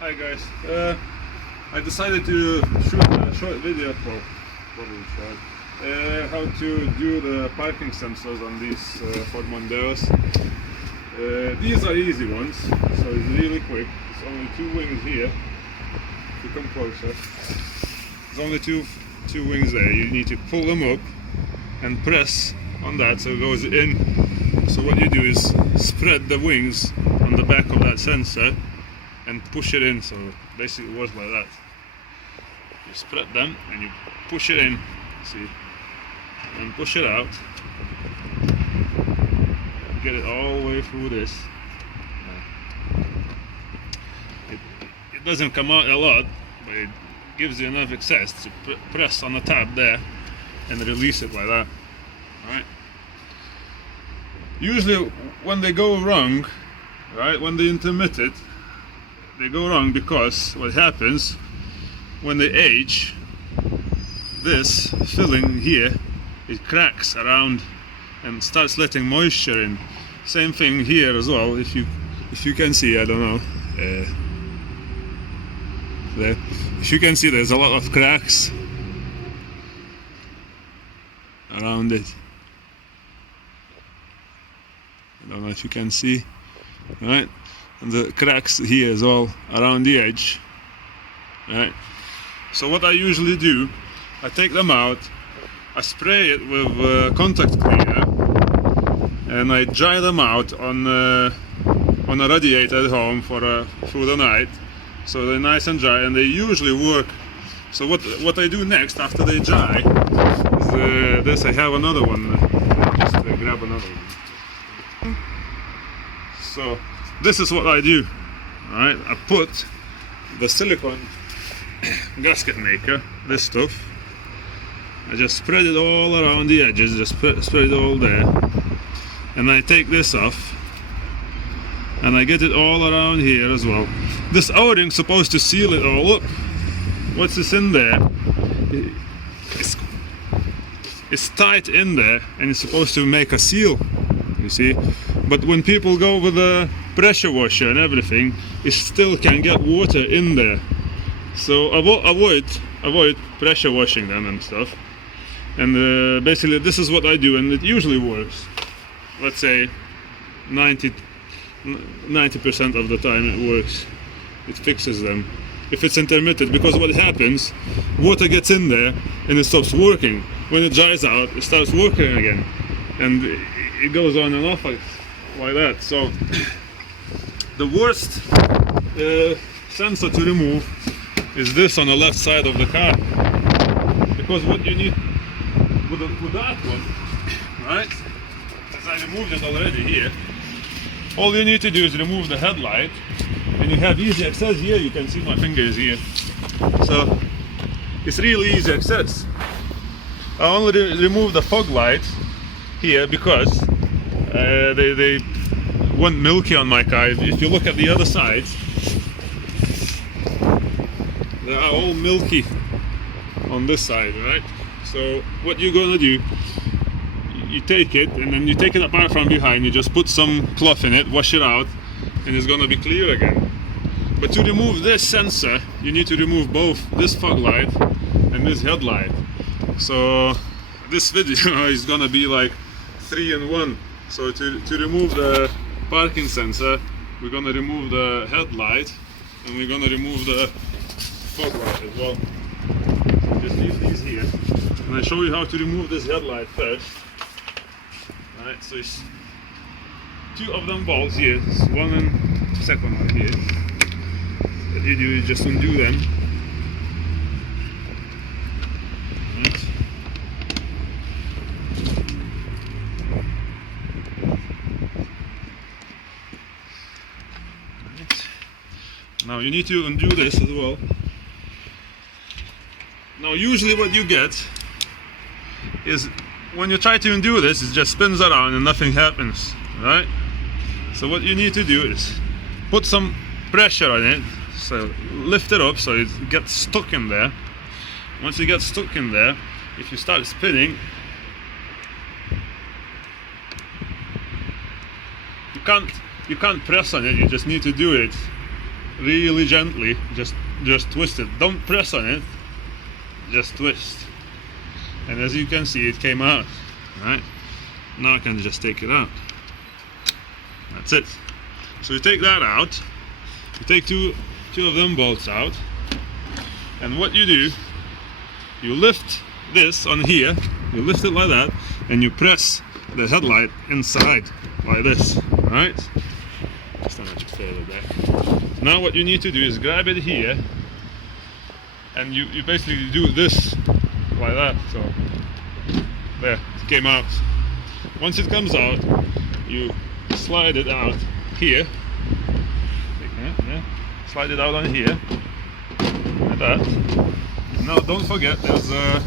Hi guys, I decided to shoot a short video, well, probably short, how to do the parking sensors on these Ford Mondeos. These are easy ones, so it's really quick. There's only two wings here. If you come closer, there's only two wings there. You need to pull them up and press on that so it goes in. So what you do is spread the wings on the back of that sensor and push it in, so basically it works like that. You spread them and you push it in, see, and push it out. Get it all the way through this. It doesn't come out a lot, but it gives you enough access to press on the tab there and release it like that. Alright. Usually when they go wrong, right, when they intermit it, they go wrong because what happens when they age, this filling here, it cracks around and starts letting moisture in. Same thing here as well. If you can see, I don't know, there. If you can see, there's a lot of cracks around it. I don't know if you can see, right? And the cracks here as well around the edge, right? So what I usually do, I take them out, I spray it with contact cleaner, and I dry them out on a radiator at home through the night, so they're nice and dry, and they usually work. So what I do next after they dry is this. I have another one. Just grab another one. So this is what I do. Alright, I put the silicone gasket maker, this stuff. I just spread it all around the edges, just spread it all there. And I take this off and I get it all around here as well. This O-ring's supposed to seal it all up. What's this in there? It's tight in there and it's supposed to make a seal, you see. But when people go with a pressure washer and everything, it still can get water in there. So avoid pressure washing them and stuff. And basically this is what I do, and it usually works. Let's say 90% of the time it works. It fixes them. If it's intermittent, because what happens, water gets in there and it stops working. When it dries out, it starts working again, and it goes on and off like that. So the worst sensor to remove is this on the left side of the car, because what you need with that one, right, as I removed it already here, all you need to do is remove the headlight, and you have easy access here. You can see my fingers here, so it's really easy access. I only remove the fog light here because they went milky on my car. If you look at the other sides, they are all milky on this side, right? So what you're gonna do, you take it and then you take it apart from behind, you just put some cloth in it, wash it out, and it's gonna be clear again. But to remove this sensor, you need to remove both this fog light and this headlight. So this video is gonna be like 3 in 1. So to remove the parking sensor, we're gonna remove the headlight and we're gonna remove the fog light as well. Just leave these here, and I show you how to remove this headlight first. Alright, so it's 2 of them bolts here, one and second one here. What you do is just undo them. Right. Right. Now you need to undo this as well. Now usually what you get is when you try to undo this, it just spins around and nothing happens, right? So what you need to do is put some pressure on it, so lift it up so it gets stuck in there. Once it gets stuck in there, if you start spinning, you can't press on it, you just need to do it really gently, just twist it. Don't press on it, just twist. And as you can see, it came out. Right, now I can just take it out. That's it. So you take that out, you take two of them bolts out, and what you do, you lift this on here, you lift it like that, and you press the headlight inside like this. Right, just a much further back. Now what you need to do is grab it here, and you basically do this like that. So there, it came out. Once it comes out, you slide it out here. Yeah. Slide it out on here, like that. Now don't forget, there's a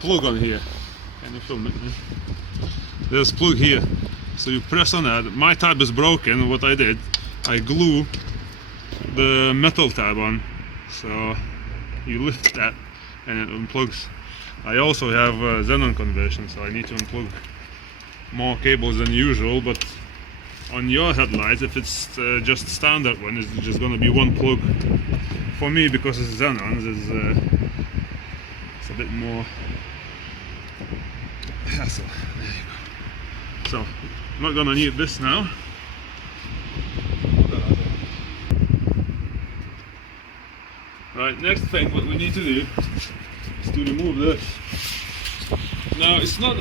plug on here. Can you film it? There's a plug here. So you press on that. My tab is broken. What I did, I glue the metal tab on. So you lift that and it unplugs. I also have a xenon conversion, so I need to unplug more cables than usual, but on your headlights, if it's just standard one, it's just going to be one plug. For me, because it's xenon, it's a bit more hassle. There you go. So I'm not going to need this now. Right, next thing what we need to do is to remove this. Now it's not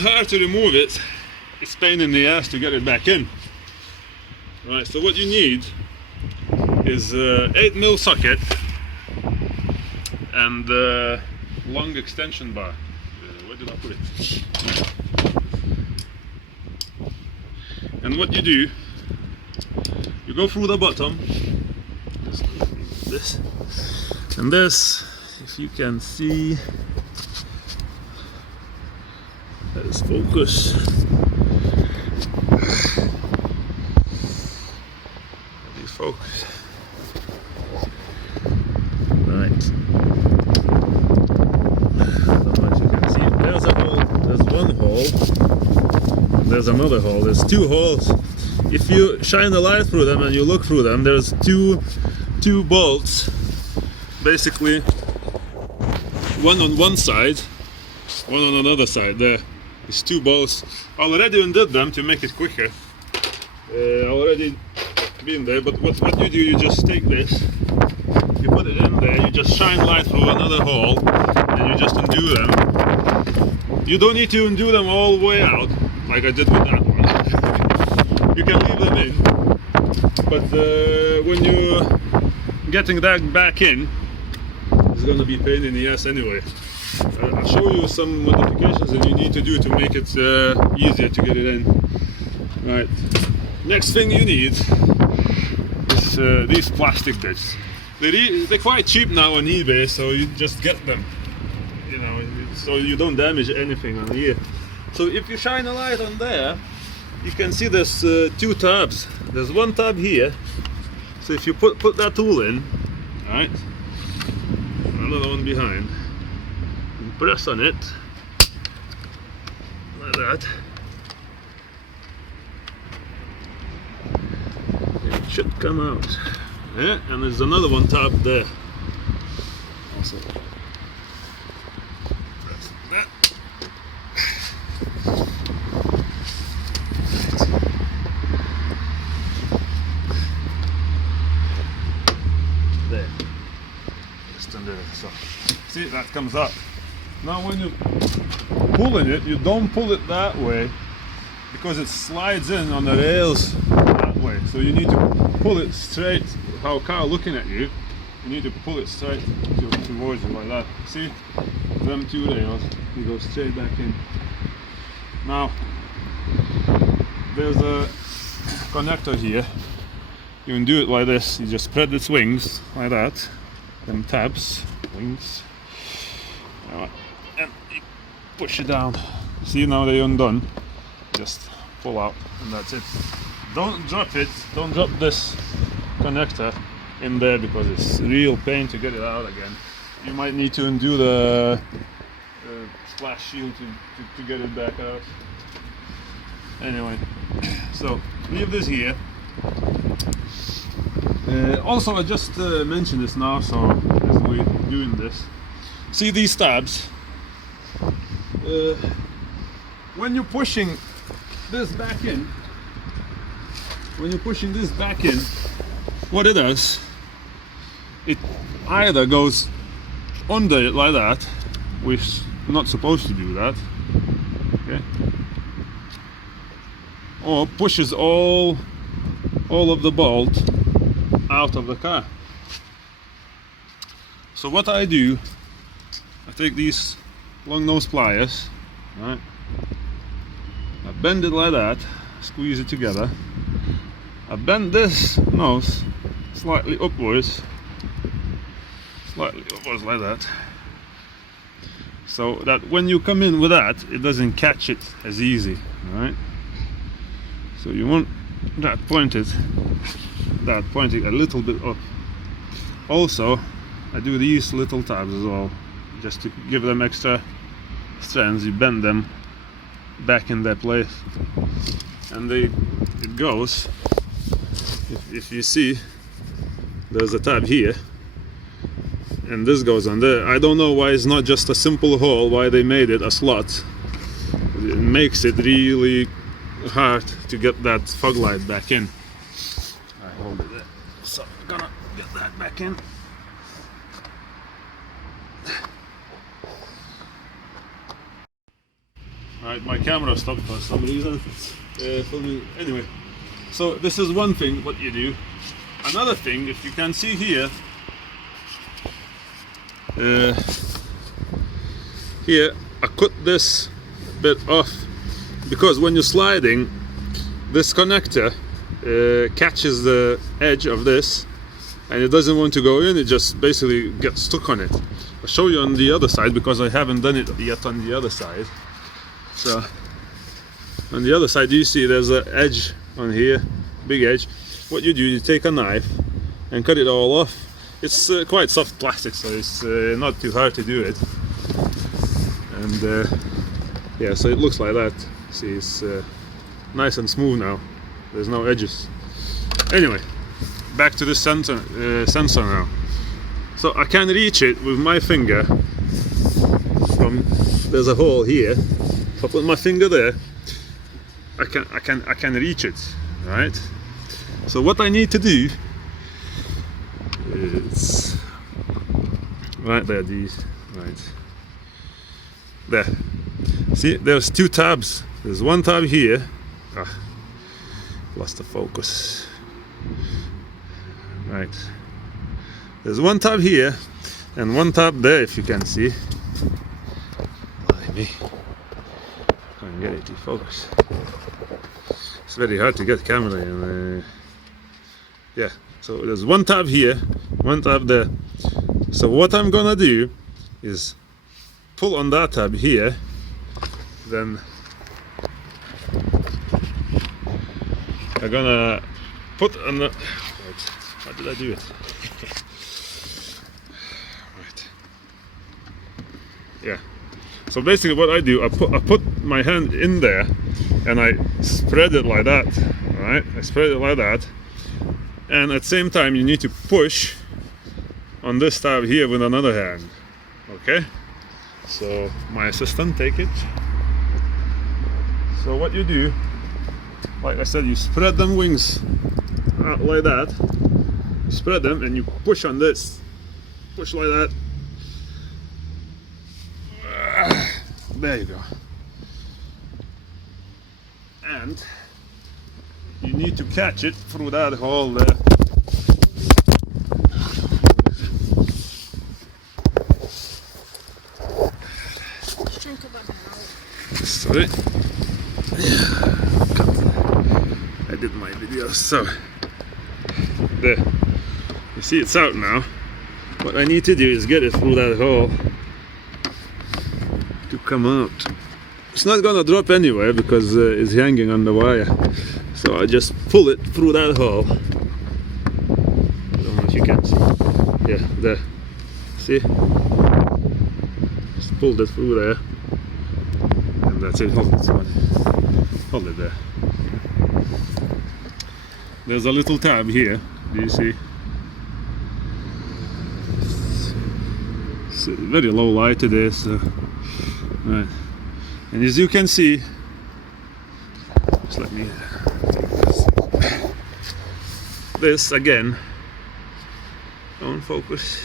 hard to remove it. It's a pain in the ass to get it back in. Right, so what you need is 8mm socket and long extension bar. Where did I put it? And what you do, you go through the bottom. This and this, if you can see, let's focus. Focus. Right. So as you can see, there's a hole, there's one hole, there's another hole, there's two holes. If you shine the light through them and you look through them, there's two bolts, basically one on one side, one on another side. There is two bolts. I already undid them to make it quicker. Already been there, but what you do, you just take this, you put it in there, you just shine light through another hole, and you just undo them. You don't need to undo them all the way out, like I did with that one. You can leave them in, but when you're getting that back in, it's gonna be a pain in the ass anyway. I'll show you some modifications that you need to do to make it easier to get it in. Right. Next thing you need is these plastic bits. They're quite cheap now on eBay, so you just get them, you know, so you don't damage anything on here. So if you shine a light on there, you can see there's two tabs. There's one tab here. So if you put that tool in, right, another one behind, you press on it like that. It should come out. Yeah, and there's another one tab there. Also, press that. There. Just under it. So, see, that comes up. Now, when you're pulling it, you don't pull it that way because it slides in on the rails that way. So you need to pull it straight. How a car looking at you, you need to pull it straight towards you like that. See, them two rails, you go straight back in. Now, there's a connector here. You can do it like this. You just spread its wings like that. Them tabs, wings. And you push it down. See, now they're undone. Just pull out, and that's it. Don't drop it. Don't drop this connector in there because it's real pain to get it out again. You might need to undo the splash shield to get it back out. Anyway, so leave this here. Also, I just mentioned this now, so as we're doing this, see these tabs? When you're pushing this back in, what it does, it either goes under it like that, which is not supposed to do that, okay, or pushes all of the bolt out of the car. So what I do, I take these long nose pliers, right, I bend it like that, squeeze it together, I bend this nose slightly upwards like that, so that when you come in with that, it doesn't catch it as easy, right? So you want that pointed a little bit up. Also, I do these little tabs as well, just to give them extra strands. You bend them back in their place, and it goes. If you see, there's a tab here, and this goes on there. I don't know why it's not just a simple hole, why they made it a slot. It makes it really hard to get that fog light back in. I hold it there, so I'm gonna get that back in. Right, my camera stopped for some reason. Filming. Anyway, so this is one thing what you do. Another thing, if you can see here, here I cut this bit off, because when you're sliding, this connector catches the edge of this and it doesn't want to go in, it just basically gets stuck on it. I'll show you on the other side, because I haven't done it yet on the other side. So on the other side, you see there's an edge on here, big edge. What you do, you take a knife and cut it all off. It's quite soft plastic, so it's not too hard to do it. And yeah, so it looks like that. See, it's nice and smooth now. There's no edges. Anyway, back to the sensor now. So I can reach it with my finger. There's a hole here. If I put my finger there, I can reach it, right? So what I need to do is right there, right there. See, there's two tabs. There's one tab here. Lost the focus. Right. There's one tab here and one tab there, if you can see. Blimey. Can't get it to focus. It's very hard to get the camera in. Yeah, so there's one tab here, one tab there. So what I'm gonna do is pull on that tab here, then I'm gonna put on the... How did I do it? Right. Yeah. So basically what I do, I put my hand in there and I spread it like that, right? I spread it like that, and at the same time you need to push on this tab here with another hand, okay? So my assistant, take it. So what you do, like I said, you spread them wings out like that, you spread them and you push on this, push like that. There you go. And you need to catch it through that hole there. Sorry. I did my video, so there. You see it's out now. What I need to do is get it through that hole to come out. It's not gonna drop anywhere because it's hanging on the wire. So I just pull it through that hole. I don't know if you can see. Yeah, there. See? Just pulled it through there. And that's it. Hold it. Hold it there. There's a little tab here. Do you see? very low light today, so right. And as you can see, just let me take this again. Don't focus.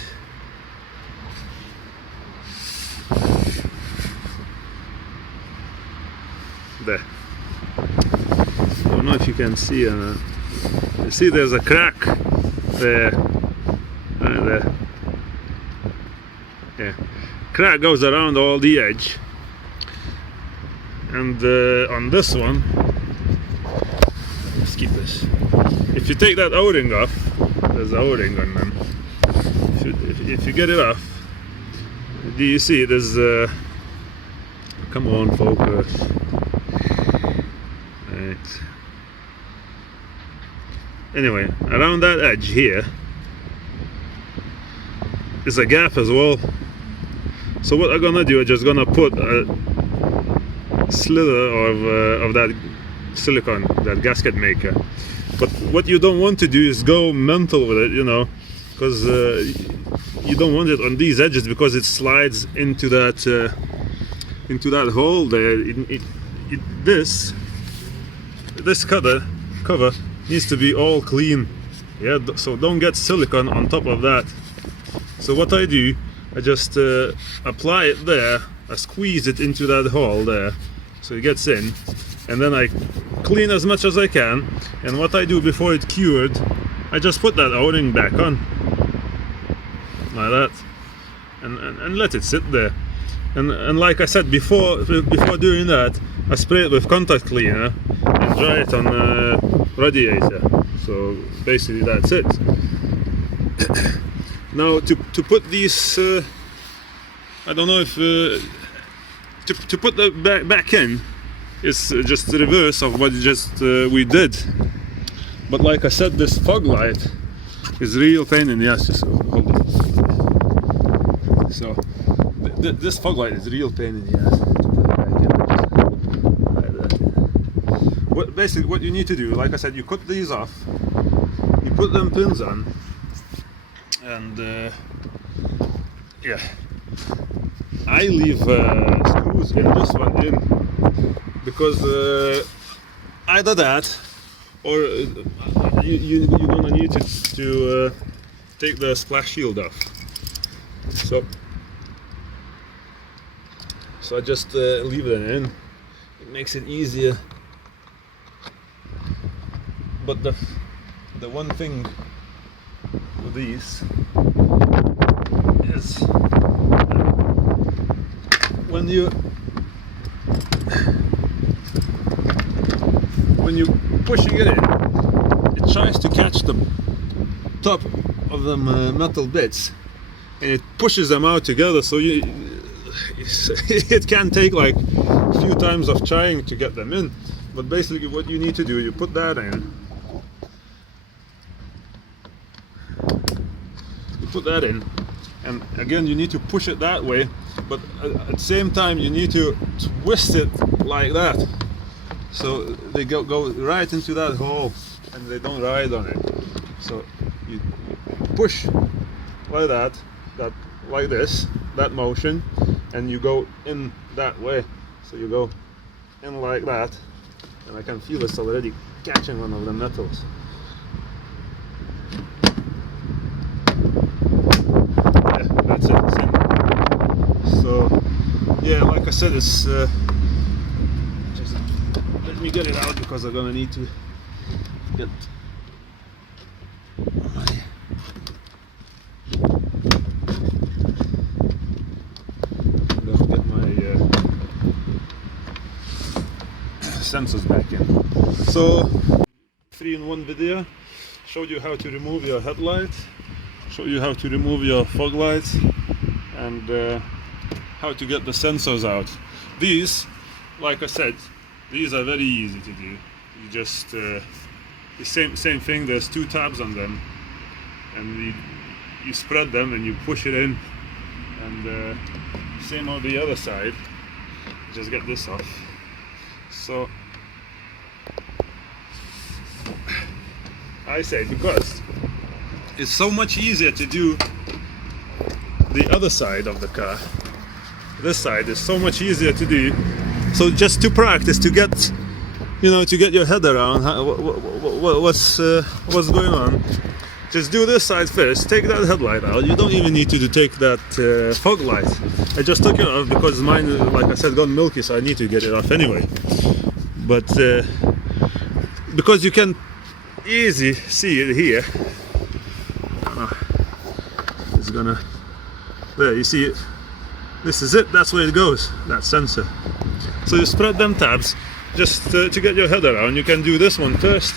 There. Don't know if you can see or not. You see there's a crack there. Right there. Yeah. Crack goes around all the edge. And on this one, let's keep this. If you take that O-ring off, there's an O-ring on them. If you get it off, do you see there's come on, focus. Right. Anyway, around that edge here is a gap as well. So what I'm gonna do, I'm just gonna put a slither of that silicone, that gasket maker. But what you don't want to do is go mental with it, you know, because you don't want it on these edges, because it slides into that hole there. This cover needs to be all clean, yeah. So don't get silicone on top of that. So what I do, I just apply it there. I squeeze it into that hole there, so it gets in, and then I clean as much as I can. And what I do before it cured, I just put that O-ring back on, like that, and let it sit there. And like I said before doing that, I spray it with contact cleaner and dry it on the radiator. So basically that's it. Now to put these, I don't know if to put the back in is just the reverse of what we did. But like I said, this fog light is real pain in the ass. Just hold on. So this fog light is real pain in the ass. Basically what you need to do, like I said, you cut these off, you put them pins on, and yeah, I leave screws in this one in, because either that, or you're gonna need to take the splash shield off. So I just leave them in. It makes it easier. But the one thing with these is when you pushing it in, it tries to catch the top of them metal bits, and it pushes them out together. So it can take like a few times of trying to get them in. But basically what you need to do, you put that in, put that in, and again you need to push it that way, but at the same time you need to twist it like that, so they go right into that hole and they don't ride on it. So you push like that, like this, that motion, and you go in that way. So you go in like that, and I can feel it's already catching one of the metals. That's it. So yeah, like I said, it's just let me get it out, because I'm gonna need to get my sensors back in. So 3-in-1 video, showed you how to remove your headlight, show you how to remove your fog lights, and how to get the sensors out. These, like I said, these are very easy to do. You just the same thing. There's 2 tabs on them, and you spread them and you push it in, and same on the other side. Just get this off. So I say, because it's so much easier to do the other side of the car. This side is so much easier to do. So just to practice, to get, you know, to get your head around what's going on. Just do this side first. Take that headlight out. You don't even need to take that fog light. I just took it off because mine, like I said, got milky, so I need to get it off anyway. But because you can easy see it here. It's gonna. There, you see it. This is it. That's where it goes. That sensor. So you spread them tabs just to get your head around. You can do this one first,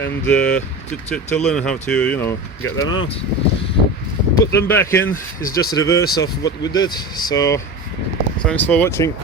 and to learn how to, you know, get them out. Put them back in is just a reverse of what we did. So thanks for watching.